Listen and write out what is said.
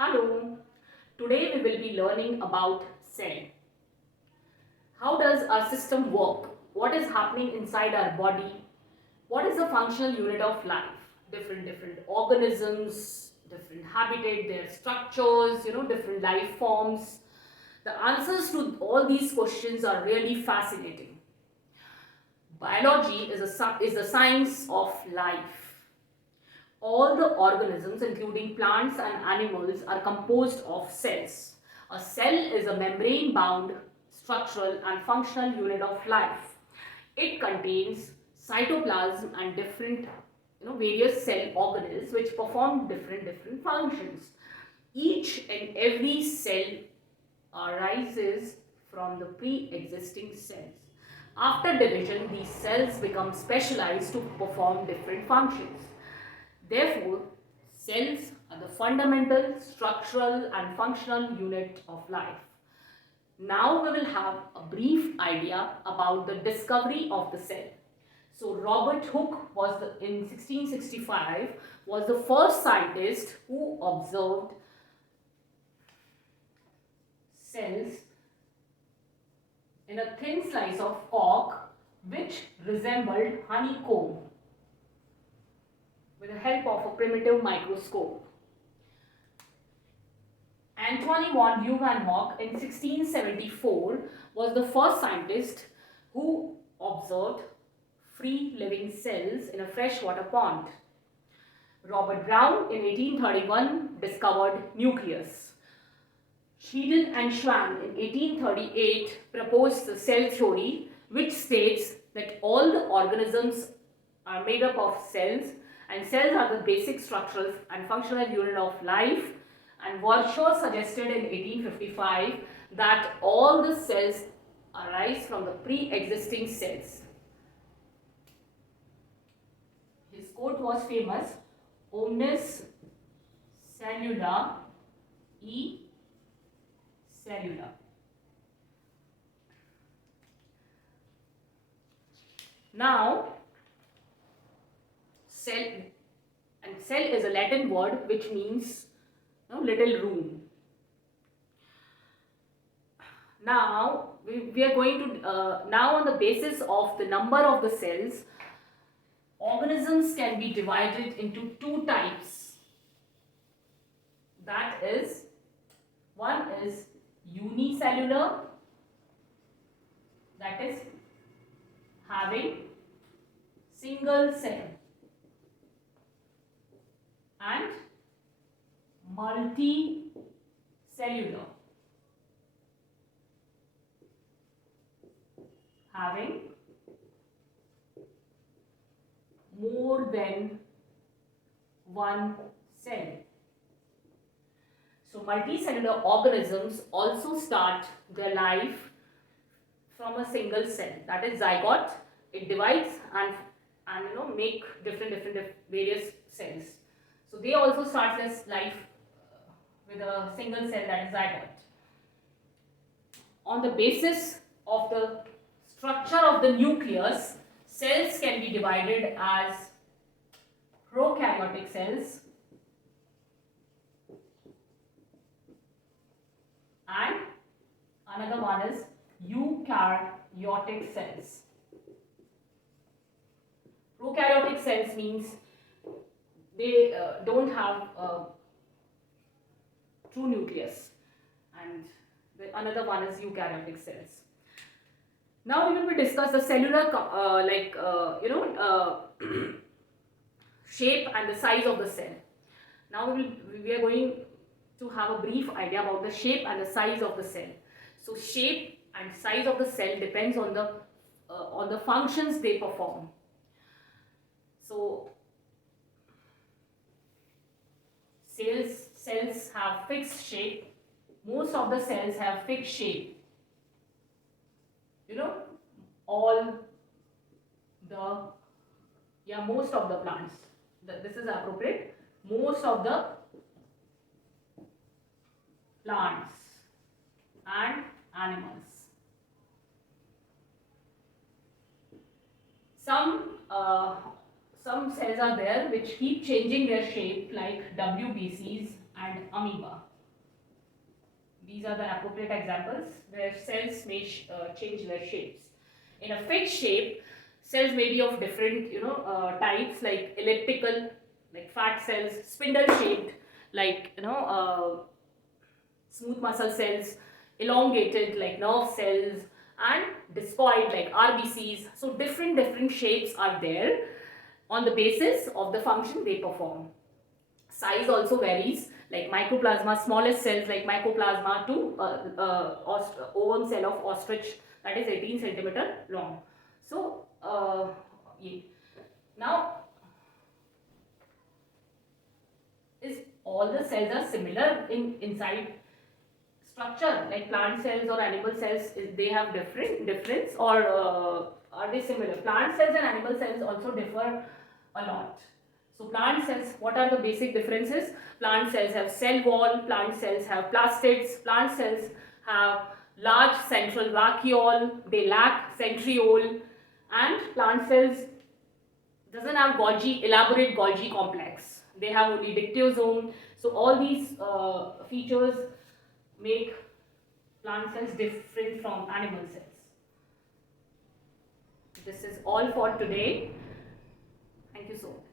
Hello, today we will be learning about cell. How does our system work? What is happening inside our body? What is the functional unit of life? Different organisms, different habitat, their structures, different life forms. The answers to all these questions are really fascinating. Biology is the science of life. All the organisms, including plants and animals, are composed of cells. A cell is a membrane bound structural and functional unit of life. It contains cytoplasm and different various cell organelles which perform different functions. Each and every cell arises from the pre-existing cells. After division, these cells become specialized to perform different functions. Therefore, cells are the fundamental, structural and functional unit of life. Now we will have a brief idea about the discovery of the cell. So Robert Hooke in 1665 was the first scientist who observed cells in a thin slice of cork which resembled honeycomb with the help of a primitive microscope. Antoine von Leeuwenhoek in 1674 was the first scientist who observed free living cells in a freshwater pond. Robert Brown in 1831 discovered nucleus. Schedel and Schwann in 1838 proposed the cell theory, which states that all the organisms are made up of cells, and cells are the basic structural and functional unit of life. And Virchow suggested in 1855 that all the cells arise from the pre-existing cells. His quote was famous: "Omnis cellula e cellula." Now, cell is a Latin word which means little room. Now we are going to now, on the basis of the number of the cells, organisms can be divided into two types. That is, one is unicellular, that is having single cell, and multicellular, having more than one cell. So multicellular organisms also start their life from a single cell, that is zygote. It divides and make different various cells. So they also start their life with a single cell, that is zygote. On the basis of the structure of the nucleus, cells can be divided as prokaryotic cells and another one is eukaryotic cells. Prokaryotic cells means they don't have a true nucleus, and another one is eukaryotic cells. Now we will discuss the cellular shape and the size of the cell. Now we are going to have a brief idea about the shape and the size of the cell. So shape and size of the cell depends on the functions they perform. So cells have fixed shape. Most of the cells have fixed shape. Most of the plants. This is appropriate. Most of the plants and animals. Some some cells are there which keep changing their shape, like WBCs and amoeba. These are the appropriate examples where cells may change their shapes. In a fixed shape, cells may be of different types, like elliptical, like fat cells, spindle shaped, like smooth muscle cells, elongated like nerve cells, and discoid like RBCs. So different shapes are there on the basis of the function they perform. Size also varies, like mycoplasma, smallest cells like mycoplasma to ovum cell of ostrich, that is 18 centimeter long. So yeah. Now, is all the cells are similar inside structure, like plant cells or animal cells, they have difference, or are they similar? Plant cells and animal cells also differ a lot. So plant cells, what are the basic differences? Plant cells have cell wall, plant cells have plastids, plant cells have large central vacuole, they lack centriole, and plant cells doesn't have elaborate Golgi complex. They have only dictyosome. So all these features make plant cells different from animal cells. This is all for today. Thank you so much.